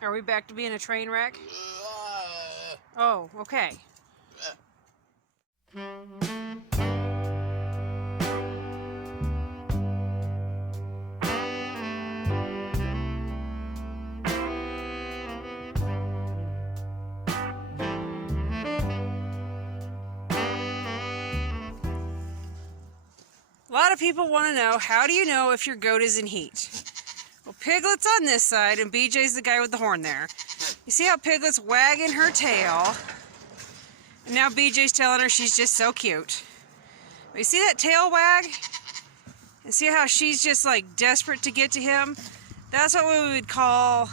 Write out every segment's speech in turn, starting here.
Are we back to being a train wreck? Oh, okay. A lot of people want to know, how do you know if your goat is in heat? Well, Piglet's on this side, and BJ's the guy with the horn there. You see how Piglet's wagging her tail? And now BJ's telling her she's just so cute. But you see that tail wag? And see how she's just like desperate to get to him? That's what we would call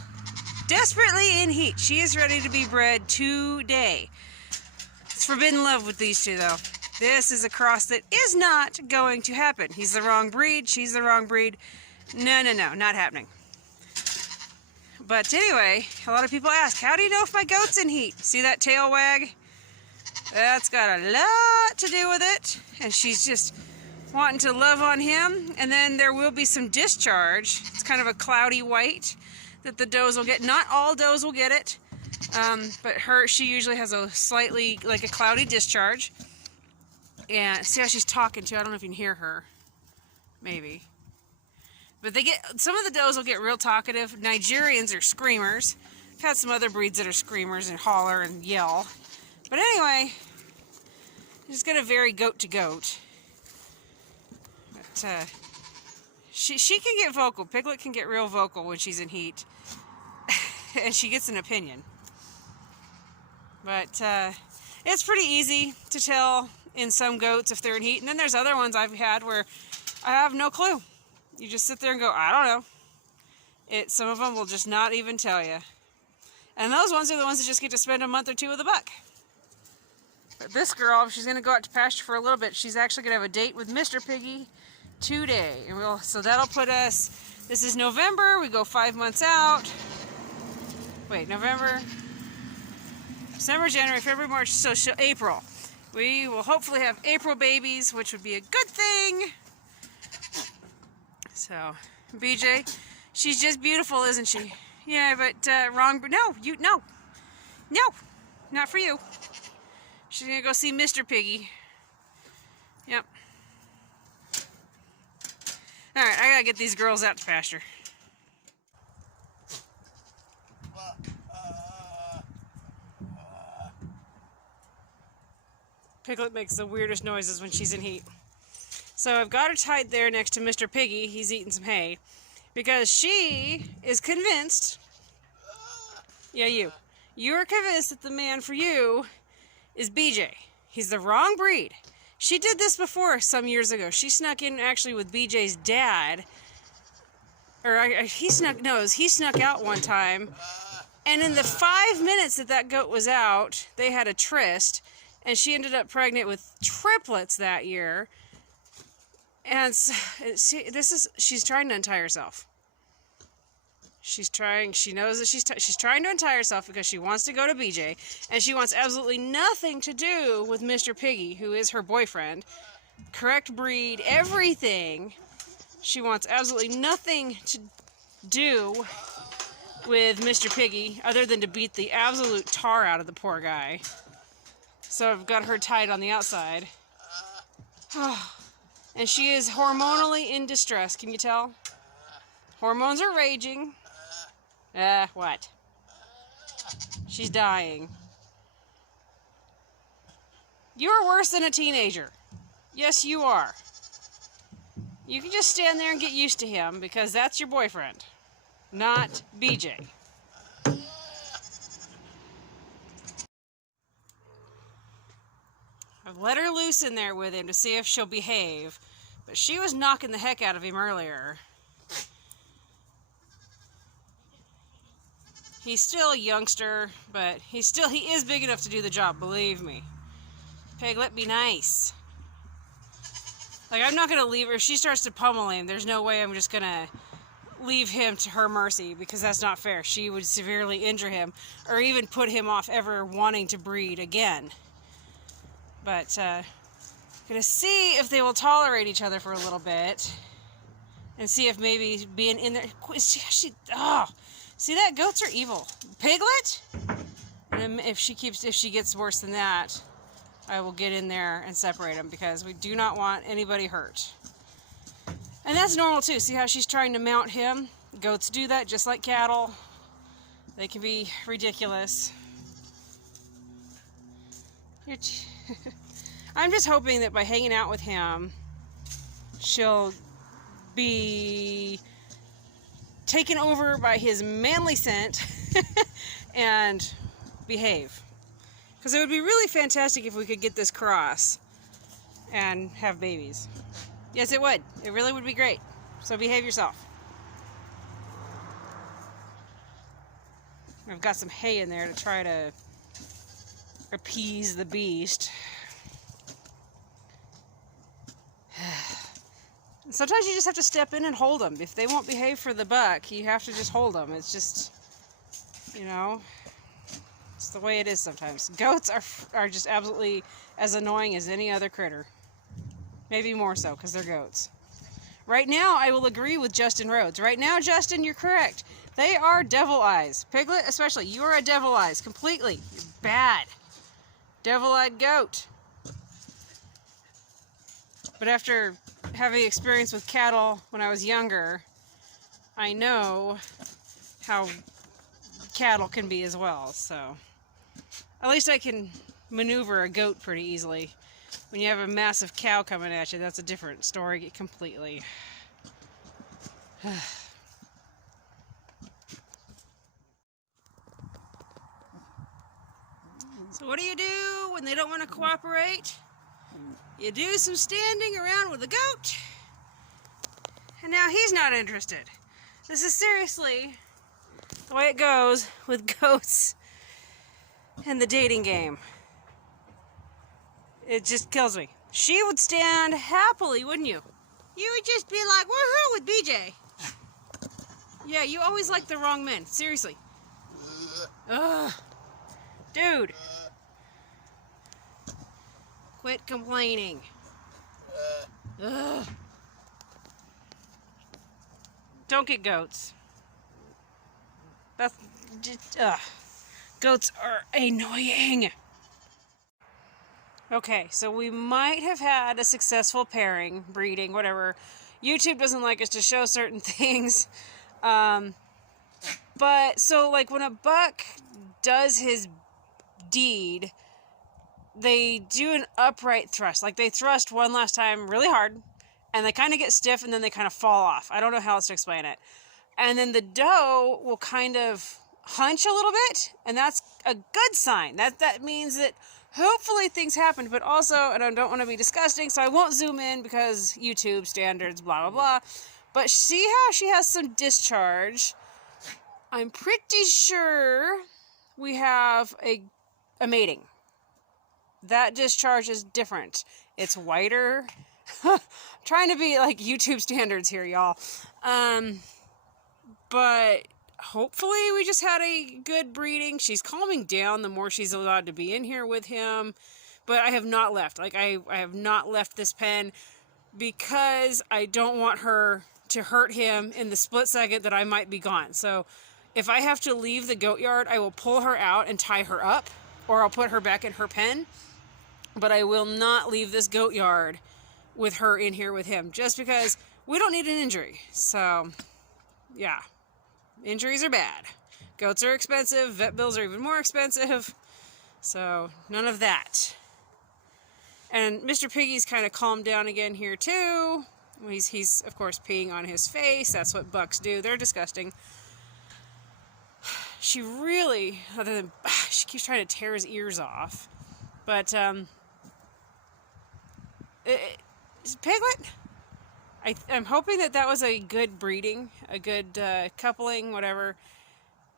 desperately in heat. She is ready to be bred today. It's forbidden love with these two, though. This is a cross that is not going to happen. He's the wrong breed. She's the wrong breed. No, not happening. But anyway, a lot of people ask, how do you know if my goat's in heat? See that tail wag? That's got a lot to do with it. And she's just wanting to love on him. And then there will be some discharge. It's kind of a cloudy white that the does will get. Not all does will get it. But she usually has a slightly, like a cloudy discharge. And see how she's talking too? I don't know if you can hear her. Maybe. But some of the does will get real talkative. Nigerians are screamers. I've had some other breeds that are screamers and holler and yell. But anyway, just gonna vary goat to goat. But she can get vocal. Piglet can get real vocal when she's in heat. And she gets an opinion. But it's pretty easy to tell in some goats if they're in heat. And then there's other ones I've had where I have no clue. You just sit there and go, I don't know. Some of them will just not even tell you. And those ones are the ones that just get to spend a month or two with a buck. But this girl, she's going to go out to pasture for a little bit. She's actually going to have a date with Mr. Piggy today. And so that'll put us, this is November, we go 5 months out. Wait, November, December, January, February, March, so April. We will hopefully have April babies, which would be a good thing. So, BJ, she's just beautiful, isn't she? Yeah, but wrong. No, not for you. She's gonna go see Mr. Piggy. Yep. All right, I gotta get these girls out to pasture. Piglet makes the weirdest noises when she's in heat. So I've got her tied there next to Mr. Piggy. He's eating some hay. Because she is convinced... Yeah, you are convinced that the man for you is BJ. He's the wrong breed. She did this before some years ago. She snuck in actually with BJ's dad. He snuck out one time. And in the 5 minutes that goat was out, they had a tryst. And she ended up pregnant with triplets that year. And see, she's trying to untie herself. She knows that she's trying to untie herself because she wants to go to BJ. And she wants absolutely nothing to do with Mr. Piggy, who is her boyfriend. Correct breed, everything. She wants absolutely nothing to do with Mr. Piggy other than to beat the absolute tar out of the poor guy. So I've got her tied on the outside. And she is hormonally in distress, can you tell? Hormones are raging. What? She's dying. You are worse than a teenager. Yes, you are. You can just stand there and get used to him because that's your boyfriend, not BJ. I've let her loose in there with him to see if she'll behave, but she was knocking the heck out of him earlier. He's still a youngster, but he is big enough to do the job, believe me. Piglet, be nice. Like, I'm not going to leave her. If she starts to pummel him, there's no way I'm just going to leave him to her mercy, because that's not fair. She would severely injure him, or even put him off ever wanting to breed again. But, gonna see if they will tolerate each other for a little bit, and see if maybe being in there, See that? Goats are evil. Piglet? And if she gets worse than that, I will get in there and separate them because we do not want anybody hurt. And that's normal too. See how she's trying to mount him? Goats do that just like cattle. They can be ridiculous. I'm just hoping that by hanging out with him, she'll be taken over by his manly scent and behave. Because it would be really fantastic if we could get this cross and have babies. Yes, it would. It really would be great. So behave yourself. I've got some hay in there to try to appease the beast. Sometimes you just have to step in and hold them. If they won't behave for the buck, you have to just hold them. It's just, you know, it's the way it is sometimes. Goats are just absolutely as annoying as any other critter. Maybe more so because they're goats. Right now, I will agree with Justin Rhodes. Right now, Justin, you're correct. They are devil eyes. Piglet, especially, you are a devil eyes completely. You're bad. Devil-eyed goat. But after having experience with cattle when I was younger, I know how cattle can be as well. So at least I can maneuver a goat pretty easily. When you have a massive cow coming at you, that's a different story completely. So what do you do when they don't want to cooperate? You do some standing around with a goat, and now he's not interested. This is seriously the way it goes with goats and the dating game. It just kills me. She would stand happily, wouldn't you? You would just be like, woohoo, with BJ. Yeah, you always like the wrong men. Seriously. Ugh. Dude. Quit complaining. Ugh. Don't get goats. That's just, goats are annoying. Okay, so we might have had a successful pairing, breeding, whatever. YouTube doesn't like us to show certain things. But, so like when a buck does his deed, they do an upright thrust. Like they thrust one last time really hard, and they kind of get stiff, and then they kind of fall off. I don't know how else to explain it. And then the doe will kind of hunch a little bit, and that's a good sign. That means that hopefully things happened, but also, and I don't want to be disgusting, so I won't zoom in because YouTube standards, blah, blah, blah. But see how she has some discharge? I'm pretty sure we have a mating. That discharge is different. It's whiter. Trying to be like YouTube standards here, y'all. But hopefully we just had a good breeding. She's calming down the more she's allowed to be in here with him. But I have not left. Like I have not left this pen because I don't want her to hurt him in the split second that I might be gone. So if I have to leave the goat yard, I will pull her out and tie her up, or I'll put her back in her pen. But I will not leave this goat yard with her in here with him, just because we don't need an injury. So, yeah. Injuries are bad. Goats are expensive. Vet bills are even more expensive. So, none of that. And Mr. Piggy's kind of calmed down again here, too. He's, of course, peeing on his face. That's what bucks do. They're disgusting. She really, other than, she keeps trying to tear his ears off. But, Piglet, I'm hoping that was a good breeding, a good coupling, whatever,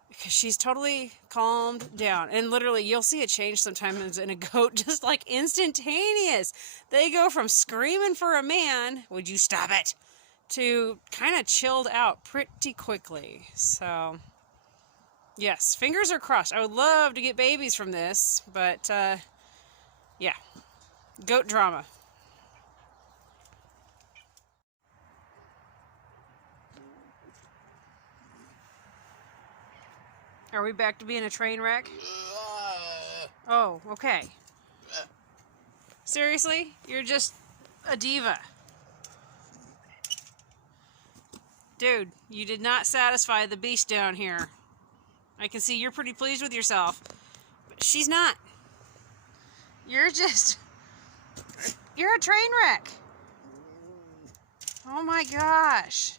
because she's totally calmed down. And literally, you'll see a change sometimes in a goat, just like instantaneous. They go from screaming for a man, would you stop it, to kind of chilled out pretty quickly. So, yes, fingers are crossed. I would love to get babies from this, but, yeah, goat drama. Are we back to being a train wreck? Oh, okay. Seriously? You're just a diva. Dude, you did not satisfy the beast down here. I can see you're pretty pleased with yourself. But she's not. You're a train wreck. Oh my gosh.